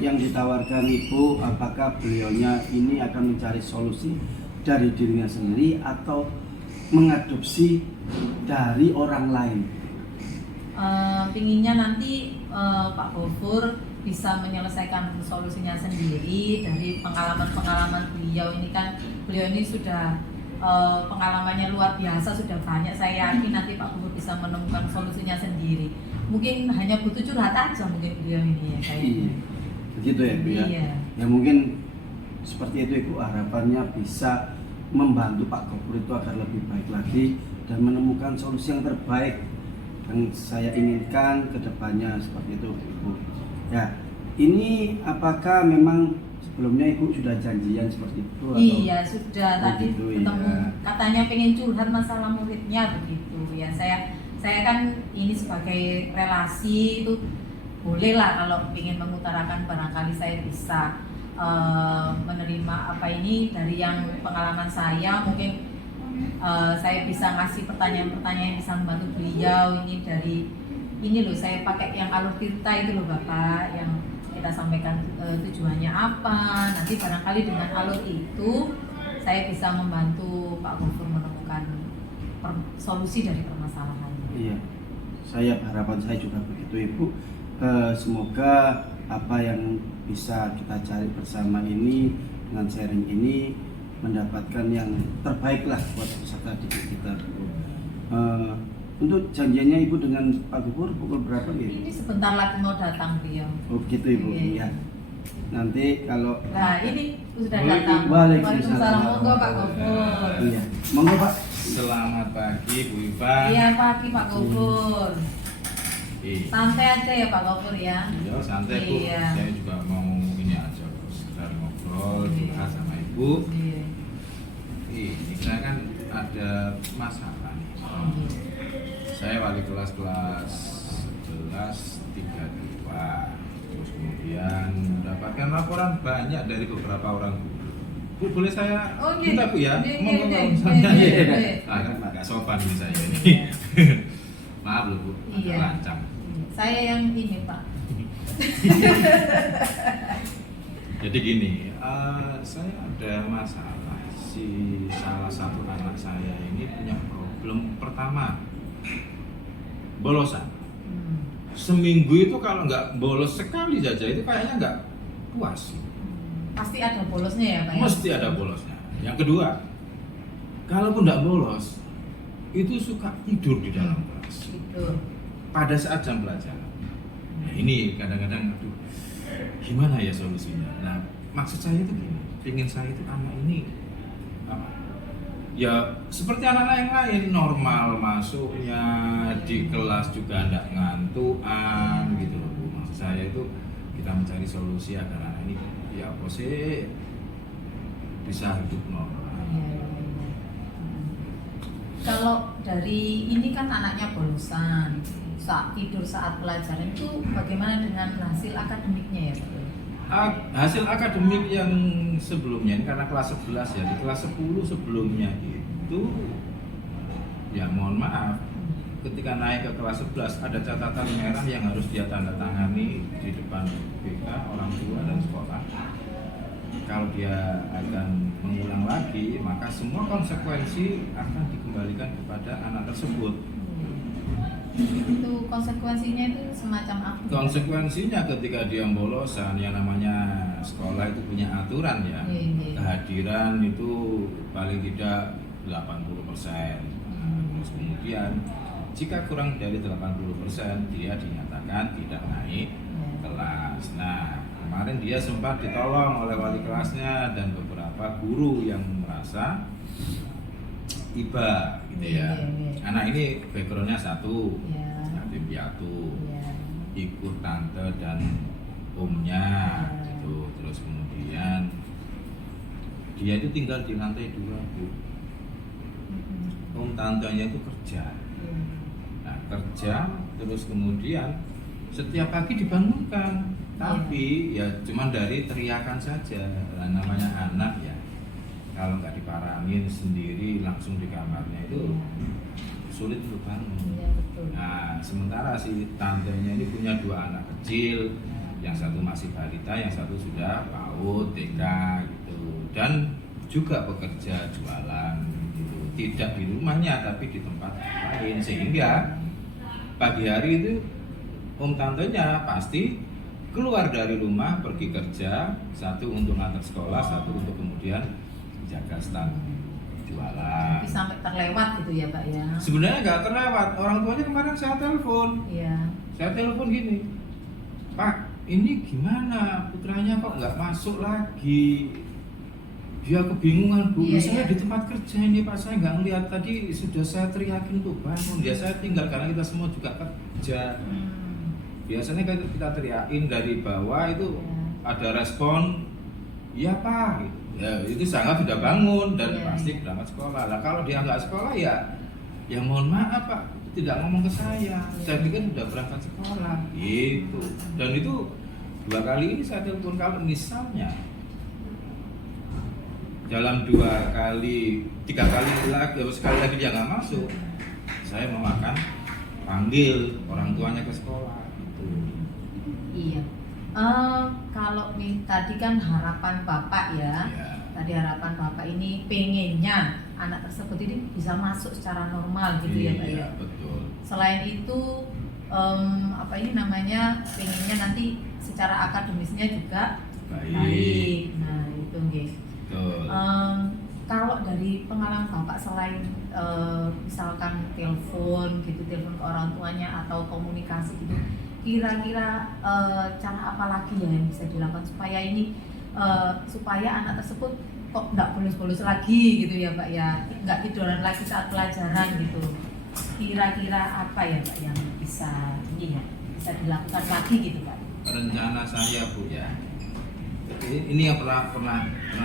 yang ditawarkan Ibu, apakah beliaunya ini akan mencari solusi dari dirinya sendiri atau mengadopsi dari orang lain? Pinginnya nanti Pak Gofur bisa menyelesaikan solusinya sendiri dari pengalaman-pengalaman beliau ini kan. Beliau ini sudah pengalamannya luar biasa, sudah banyak. Saya yakin nanti Pak Gofur bisa menemukan solusinya sendiri. Mungkin hanya butuh curhat aja mungkin beliau ini ya kayaknya. Begitu ya Bu ya. Iya. Ya mungkin seperti itu Ibu, harapannya bisa membantu Pak Gofur itu agar lebih baik lagi dan menemukan solusi yang terbaik yang saya inginkan ke depannya, seperti itu Ibu. Ya, ini apakah memang sebelumnya Ibu sudah janjian seperti itu? Atau? Iya sudah, tadi gitu, ketemu ya. Katanya pengen curhat masalah muridnya begitu ya. Saya kan ini sebagai relasi itu bolehlah kalau ingin mengutarakan, barangkali saya bisa menerima apa ini dari yang pengalaman saya. Mungkin saya bisa ngasih pertanyaan-pertanyaan yang bisa membantu beliau. Ini dari ini loh, saya pakai yang alur tirta itu loh Bapak, yang kita sampaikan tujuannya apa. Nanti barangkali dengan alur itu saya bisa membantu Pak Gofur menemukan solusi dari permasalahannya. Iya, harapan saya juga begitu Ibu. Semoga apa yang bisa kita cari bersama ini dengan sharing ini mendapatkan yang terbaik lah buat peserta didik kita. Untuk janjiannya Ibu dengan Pak Gofur pukul berapa gitu? Ini sebentar lagi mau datang beliau. Oh gitu Ibu. Oke. Ya. Nanti kalau Ini sudah datang. Waalaikumsalam. Monggo Pak Gofur. Iya. Monggo Pak. Selamat pagi Bu Iva. Iya pagi Pak Gofur. Santai aja ya Pak Gofur ya. Iya santai Bu. Iya. Saya juga mau ngomong ini aja, sekedar ngobrol curhat sama Ibu. Iya. Ini saya kan ada masalah nih. Saya wali kelas 11 32. Terus kemudian mendapatkan laporan banyak dari beberapa orang guru. Bu, boleh saya minta Bu ya? Ngomong misalnya. Kan agak sopan nih saya ini. Maaf loh Bu, agak lancang. Saya yang ini Pak. Jadi gini, saya ada masalah si salah satu anak saya ini punya problem pertama, bolosan. Seminggu itu kalau nggak bolos sekali saja itu kayaknya nggak puas. Pasti ada bolosnya ya Pak ya? Mesti ada bolosnya. Yang kedua, kalaupun nggak bolos, itu suka tidur di dalam kelas Tidur. pada saat jam pelajaran. Nah, ini kadang-kadang, aduh, gimana ya solusinya? Nah, maksud saya itu gini, ingin saya itu anak ini apa? Ya seperti anak-anak yang lain, normal masuknya di kelas juga tidak ngantuan gitu loh Bu. Maksud saya itu kita mencari solusi agar anak ini ya apa sih bisa hidup normal. Kalau dari ini kan anaknya bolosan, saat tidur saat pelajaran itu bagaimana dengan hasil akademiknya ya Pak? Hasil akademik yang sebelumnya ini karena kelas 11 ya, di kelas 10 sebelumnya itu ya mohon maaf ketika naik ke kelas 11 ada catatan merah yang harus dia tanda tangani di depan BK, orang tua dan sekolah. Kalau dia akan mengulang lagi, maka semua konsekuensi akan dikembalikan kepada anak tersebut. Itu konsekuensinya itu semacam apa? Konsekuensinya ketika dia bolosan, yang namanya sekolah itu punya aturan ya, kehadiran itu paling tidak 80%. Terus kemudian jika kurang dari 80% dia dinyatakan tidak naik kelas. Nah, kemarin dia sempat ditolong oleh wali kelasnya dan beberapa guru yang merasa iba gitu ya. Anak ini backgroundnya satu, yatim piatu, ikut tante dan omnya gitu. Terus kemudian dia itu tinggal di lantai 2 Bu. Om tantenya itu kerja. Nah, kerja terus kemudian setiap pagi dibangunkan, tapi ya cuman dari teriakan saja. Nah, namanya anak ya, kalau nggak diparangin sendiri langsung di kamarnya itu sulit untuk bangun. Nah, sementara si tantenya ini punya 2 anak kecil, yang satu masih balita, yang satu sudah PAUD, TK gitu, dan juga bekerja jualan gitu, tidak di rumahnya tapi di tempat lain, sehingga pagi hari itu om tantenya pasti keluar dari rumah pergi kerja, satu untuk ngantar sekolah, satu untuk kemudian jaga stand jualan. Tapi sampai terlewat gitu ya Pak ya? Sebenarnya nggak terlewat, orang tuanya kemarin saya telepon. Iya. Saya telepon gini, Pak, ini gimana putranya kok nggak masuk lagi? Dia kebingungan Bu, saya di tempat kerja ini Pak, saya nggak ngeliat tadi sudah saya teriakin untuk bangun. Ya saya tinggal karena kita semua juga kerja. Biasanya kan kita teriakin dari bawah itu ada respon, iya Pak. Ya itu sangat sudah bangun dan pasti berangkat sekolah. Lah kalau dia nggak sekolah ya mohon maaf Pak, tidak ngomong ke saya. Saya pikir sudah berangkat sekolah. Gitu. Dan itu 2 kali ini saya telepon, kalau misalnya dalam 2 kali, 3 kali lagi, sekali lagi dia nggak masuk, saya mau akan panggil orang tuanya ke sekolah. Gitu. Iya. Kalau nih tadi kan harapan Bapak ya. Tadi harapan Bapak ini pengennya anak tersebut ini bisa masuk secara normal gitu ya Pak ya. Betul. Selain itu apa ini namanya, pengennya nanti secara akademisnya juga baik. Nah itu guys. Kalau dari pengalaman Bapak selain misalkan telepon gitu, telepon ke orang tuanya atau komunikasi gitu, kira-kira cara apa lagi ya yang bisa dilakukan supaya ini supaya anak tersebut kok nggak bolos-bolos lagi gitu ya Pak ya, nggak tiduran lagi saat pelajaran gitu. Kira-kira apa ya Pak yang bisa ini ya bisa dilakukan lagi gitu Pak? Rencana saya Bu ya, ini yang pernah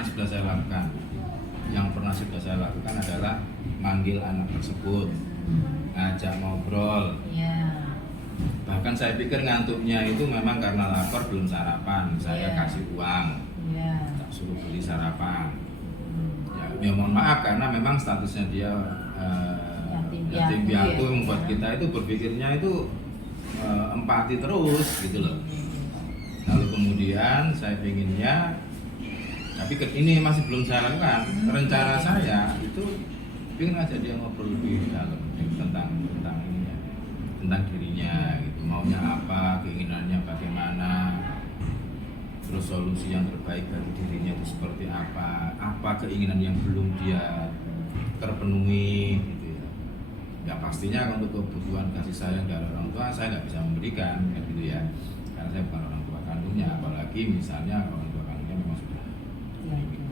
sudah saya lakukan. Yang pernah sudah saya lakukan adalah manggil anak tersebut, ngajak ngobrol. Bahkan saya pikir ngantuknya itu memang karena lapar belum sarapan, saya kasih uang, tak suruh beli sarapan. Ya mohon maaf karena memang statusnya dia yatim piatu, membuat kita itu berpikirnya itu empati terus gitu loh. Lalu kemudian saya pinginnya Tapi ini masih belum saya lakukan. Rencana saya itu ingin ngajak dia ngobrol lebih dalam tentang ini ya, tentang dirinya gitu, maunya apa, keinginannya bagaimana, terus solusi yang terbaik bagi dirinya itu seperti apa keinginan yang belum dia terpenuhi gitu ya. Ya pastinya untuk kebutuhan kasih sayang dari orang tua saya nggak bisa memberikan gitu ya, karena saya bukan orang tua kandungnya, apalagi misalnya orang tua kandungnya memang sudah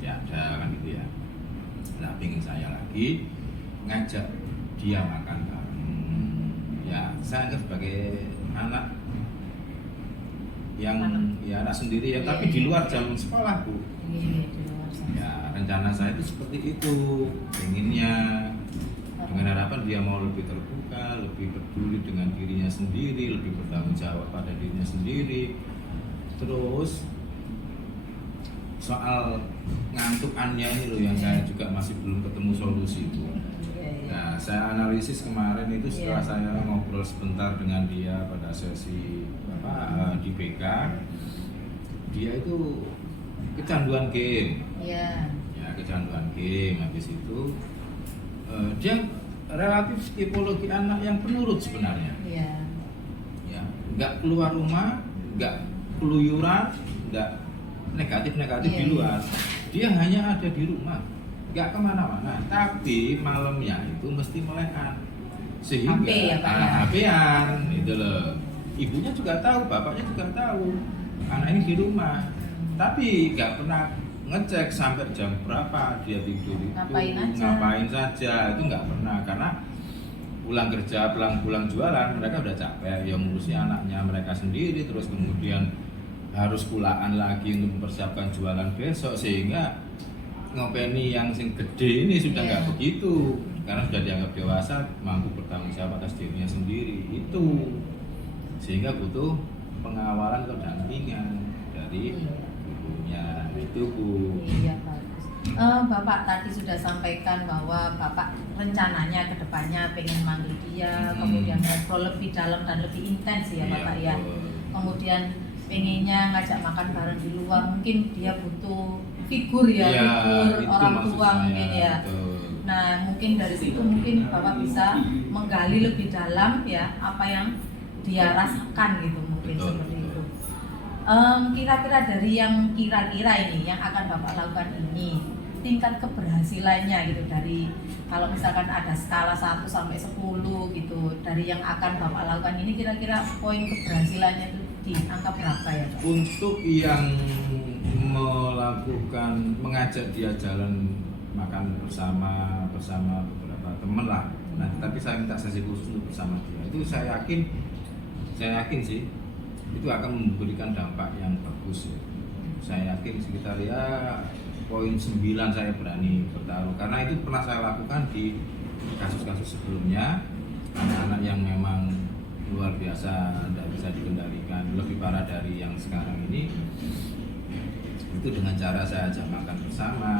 ada kan gitu ya. Nah, ingin saya lagi ngajak dia makan bareng. Ya, saya anggap sebagai anak yang ya anak sendiri ya, tapi di luar jam sekolah, Bu. Ya, rencana saya itu seperti itu. Inginnya dengan harapan dia mau lebih terbuka, lebih peduli dengan dirinya sendiri, lebih bertanggung jawab pada dirinya sendiri. Terus soal ngantukannya ini loh yang saya juga masih belum ketemu solusi itu. Nah, saya analisis kemarin itu setelah saya ngobrol sebentar dengan dia pada sesi di BK, dia itu kecanduan game. Ya, kecanduan game. Habis itu dia relatif tipologi anak yang penurut sebenarnya. Ya, nggak keluar rumah, nggak keluyuran, nggak negatif di luar. Dia hanya ada di rumah, nggak kemana-mana. Tapi malamnya itu mesti melekan, sehingga HP-an gitu loh. Ibunya juga tahu, bapaknya juga tahu anak ini di rumah, tapi nggak pernah ngecek sampai jam berapa dia tidur itu, ngapain saja itu nggak pernah, karena pulang kerja, pulang jualan, mereka udah capek, yang ngurusi anaknya mereka sendiri, terus kemudian harus pulaan lagi untuk mempersiapkan jualan besok, sehingga ngopeni yang sing gede ini sudah nggak begitu, karena sudah dianggap dewasa, mampu bertanggung jawab atas dirinya sendiri itu, sehingga butuh pengawalan atau dampingan dari ibunya itu, Bu. Iya, bagus. Bapak tadi sudah sampaikan bahwa Bapak rencananya ke depannya pengen manggil dia, kemudian ngobrol lebih dalam dan lebih intens ya Bapak ya. Kemudian pengennya ngajak makan bareng di luar, mungkin dia butuh figur figur orang tua mungkin ya. Betul. Nah, mungkin dari situ mungkin Bapak bisa menggali lebih dalam ya apa yang dia rasakan gitu, mungkin seperti itu. Kira-kira dari yang kira-kira ini yang akan Bapak lakukan ini, tingkat keberhasilannya gitu, dari kalau misalkan ada skala 1 sampai 10 gitu, dari yang akan Bapak lakukan ini kira-kira poin keberhasilannya itu di angka berapa ya Pak? Untuk yang mengajak dia jalan makan bersama beberapa teman lah, nah tapi saya minta sesi khusus untuk bersama dia, itu saya yakin sih itu akan memberikan dampak yang bagus ya. Saya yakin sekitar ya poin 9 saya berani bertaruh, karena itu pernah saya lakukan di kasus-kasus sebelumnya, anak-anak yang memang luar biasa tidak bisa dikendalikan, lebih parah dari yang sekarang ini, itu dengan cara saya ajak makan bersama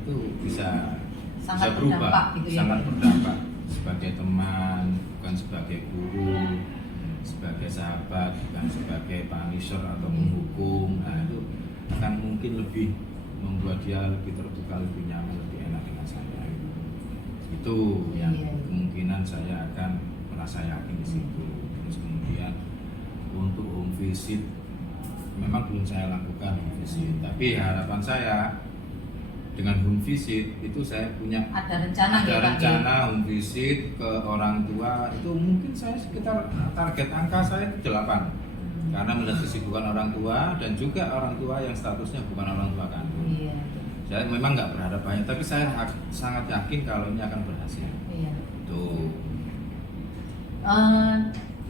itu bisa berubah, gitu ya, sangat berdampak sebagai teman, bukan sebagai guru, sebagai sahabat, bukan sebagai punisher atau menghukum. Nah, itu akan mungkin lebih membuat dia lebih terbuka, lebih nyaman, lebih enak dengan saya. Itu yang kemungkinan saya akan merasa yakin di situ. Terus kemudian untuk home visit memang belum saya lakukan home visit, tapi harapan saya dengan home visit itu saya punya ada rencana home visit ke orang tua, itu mungkin saya sekitar target angka saya itu 8, karena melihat kesibukan orang tua dan juga orang tua yang statusnya bukan orang tua kandung. Saya memang nggak berharap banyak, tapi saya sangat yakin kalau ini akan berhasil. Tuh.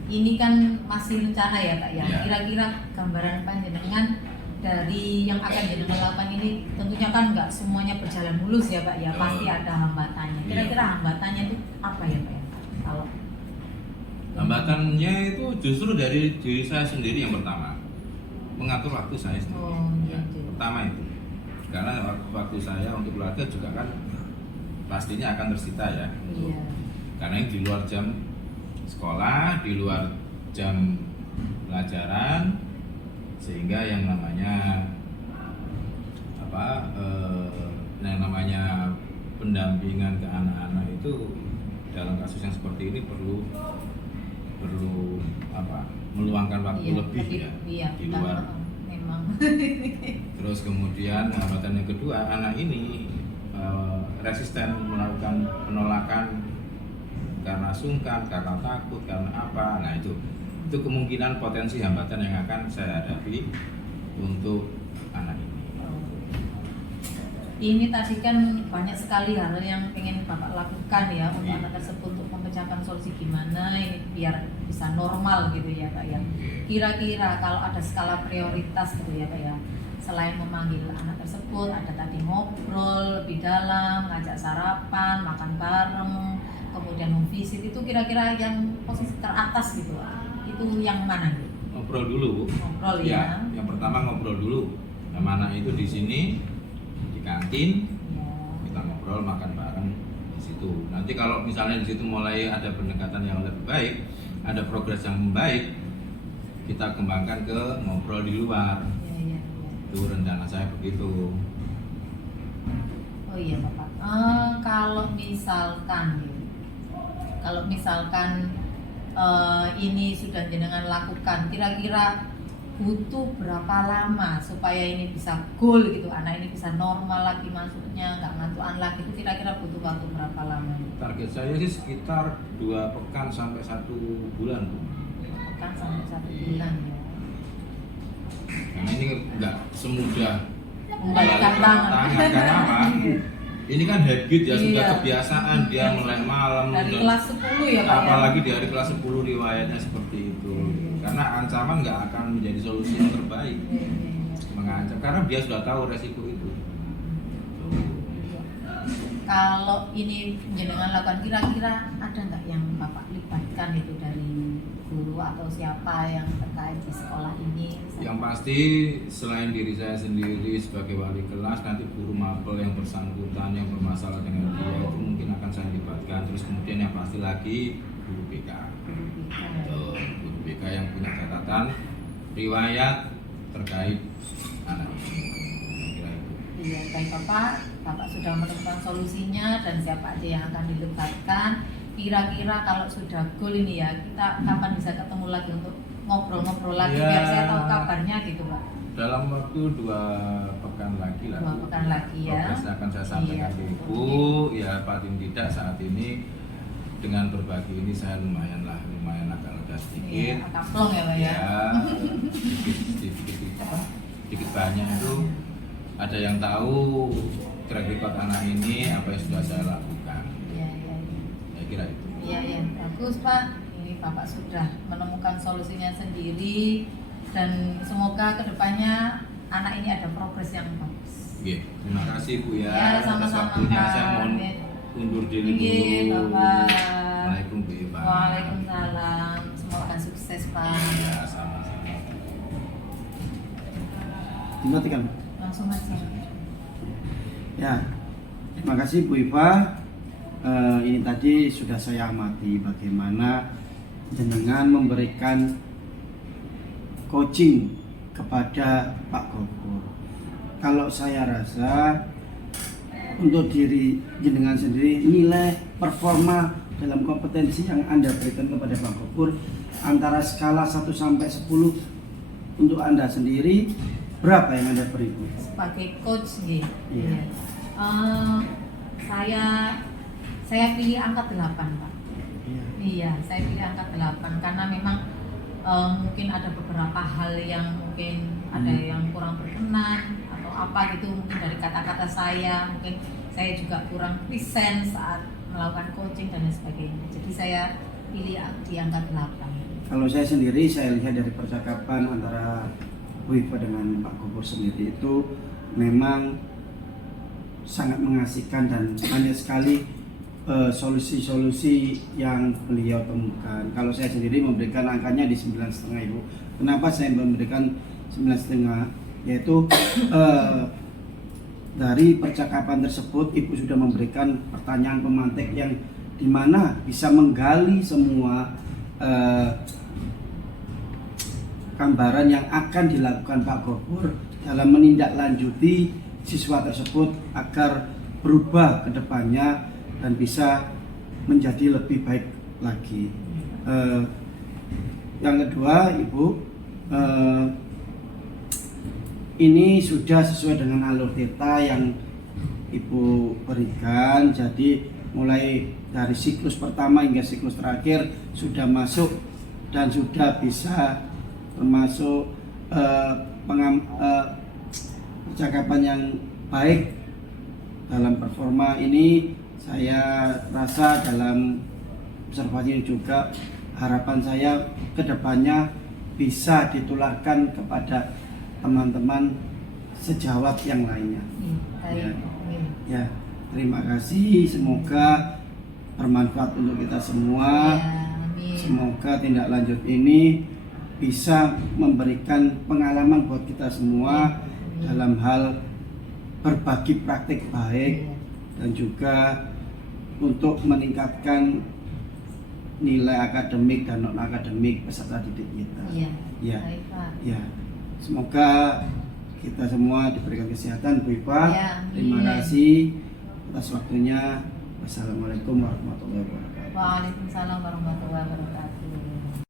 Ini kan masih rencana ya Pak ya. Kira-kira gambaran panjenengan dari yang akan jenengan lakukan ini, tentunya kan nggak semuanya berjalan mulus ya Pak ya, pasti ada hambatannya. Kira-kira hambatannya itu apa ya Pak ya? Kalau hambatannya itu justru dari diri saya sendiri yang pertama, mengatur waktu saya sendiri. Pertama itu, karena waktu saya untuk keluarga juga kan pastinya akan tersita ya. Karena ini di luar jam sekolah, di luar jam pelajaran, sehingga yang namanya yang namanya pendampingan ke anak-anak itu dalam kasus yang seperti ini perlu meluangkan waktu lebih ya di luar. Memang. Terus kemudian hambatan yang kedua, anak ini resisten melakukan penolakan karena sungkan, karena takut, karena apa. Nah itu kemungkinan potensi hambatan yang akan saya hadapi untuk anak ini. Ini tadi kan banyak sekali hal yang pengen Bapak lakukan ya untuk Iya. anak tersebut, untuk memecahkan solusi gimana ini biar bisa normal gitu ya Pak ya. Kira-kira kalau ada skala prioritas gitu ya Pak ya, selain memanggil anak tersebut, ada tadi ngobrol lebih dalam, ngajak sarapan, makan bareng, kemudian home visit, itu kira-kira yang posisi teratas gitu, itu yang mana gitu? Ngobrol dulu, Bu. Ngobrol ya. Yang pertama ngobrol dulu. Sama anak itu di sini di kantin, Ya. kita ngobrol makan bareng di situ. Nanti kalau misalnya di situ mulai ada pendekatan yang lebih baik, ada progres yang membaik, kita kembangkan ke ngobrol di luar. Ya. Itu rencana saya begitu. Oh iya Bapak. Kalau misalkan ini sudah jenengan lakukan, kira-kira butuh berapa lama supaya ini bisa goal gitu, anak ini bisa normal lagi masuknya, nggak ngantuan lagi, itu kira-kira butuh waktu berapa lama? Target saya sih sekitar 2 pekan sampai 1 bulan, Bu. Kan sampai 1 bulan ya. Karena ini nggak semudah Membalikkan tangan. Karena apa? Ini kan habit ya, sudah Iya. kebiasaan dia melek malam Dari dan kelas 10 ya Pak ya? apalagi di hari kelas 10 riwayatnya seperti itu. Karena ancaman nggak akan menjadi solusi yang terbaik. Iya. Mengancam karena dia sudah tahu resiko itu. Kalau ini jenengan lakukan, kira-kira ada nggak yang Bapak libatkan itu dari guru atau siapa yang terkait di sekolah ini? Yang pasti selain diri saya sendiri sebagai wali kelas, nanti guru mapel yang bersangkutan yang bermasalah dengan dia itu mungkin akan saya libatkan. Terus kemudian yang pasti lagi guru BK. Guru BK yang punya catatan riwayat terkait anak ini. Kira itu. Iya, baik Bapak sudah menemukan solusinya dan siapa aja yang akan dilibatkan. Kira-kira kalau sudah goal ini ya, kita kapan bisa ketemu lagi untuk ngobrol-ngobrol lagi Ya. biar saya tahu kabarnya gitu Pak. Dalam waktu 2 pekan lagi lah. 2 pekan lagi ya. Progresnya akan saya sampaikan Iya. ke Ibu. Ya paling tidak saat ini dengan berbagi ini saya lumayan agak lega sedikit. Iya, agak plong ya Pak ya. Sedikit banyak itu ada yang tahu track record anak ini apa yang sudah saya lakukan. Iya. Saya kira itu. Iya, bagus Pak. Ini Bapak sudah menemukan solusinya sendiri dan semoga kedepannya anak ini ada progres yang bagus. Oke, terima kasih Bu ya, Ya, atas sama-sama, waktunya. Pak. Saya mohon undur diri Iya, dulu. Bapak. Assalamualaikum Bu Eva. Waalaikumsalam. Semoga sukses Pak. Ya, sama-sama. Dimatikan. Langsung aja. Ya, terima kasih Bu Iva. Ini tadi sudah saya amati bagaimana jenengan memberikan coaching kepada Pak Gopur. Kalau saya rasa untuk diri jenengan sendiri, nilai performa dalam kompetensi yang Anda berikan kepada Pak Gopur antara skala 1 sampai 10 untuk Anda sendiri, berapa yang Anda beri, Bu? Sebagai coach nih. Iya. Saya pilih angka 8 Pak. Iya. Iya, saya pilih angka 8 karena memang mungkin ada beberapa hal yang mungkin ada yang kurang berkenan atau apa gitu, mungkin dari kata-kata saya, mungkin saya juga kurang present saat melakukan coaching dan lain sebagainya. Jadi saya pilih di angka 8. Kalau saya sendiri, saya lihat dari percakapan antara Bu Iva dengan Pak Gopur sendiri itu memang sangat mengasihkan dan banyak sekali solusi-solusi yang beliau temukan. Kalau saya sendiri memberikan angkanya di 9,5 Ibu. Kenapa saya memberikan 9,5? Yaitu dari percakapan tersebut Ibu sudah memberikan pertanyaan pemantik yang dimana bisa menggali semua gambaran yang akan dilakukan Pak Gopur dalam menindaklanjuti siswa tersebut agar berubah ke depannya dan bisa menjadi lebih baik lagi. Yang kedua, Ibu, ini sudah sesuai dengan alur peta yang Ibu berikan. Jadi mulai dari siklus pertama hingga siklus terakhir sudah masuk dan sudah bisa termasuk percakapan yang baik dalam performa ini. Saya rasa dalam observasi juga harapan saya ke depannya bisa ditularkan kepada teman-teman sejawat yang lainnya. Ya. Ya, terima kasih. Semoga bermanfaat untuk kita semua. Semoga tindak lanjut ini bisa memberikan pengalaman buat kita semua dalam hal berbagi praktik baik dan juga untuk meningkatkan nilai akademik dan non akademik peserta didik kita. Ya, ya. Semoga kita semua diberikan kesehatan, Bu Ipa. Terima kasih atas waktunya. Wassalamualaikum warahmatullahi wabarakatuh. Waalaikumsalam warahmatullahi wabarakatuh.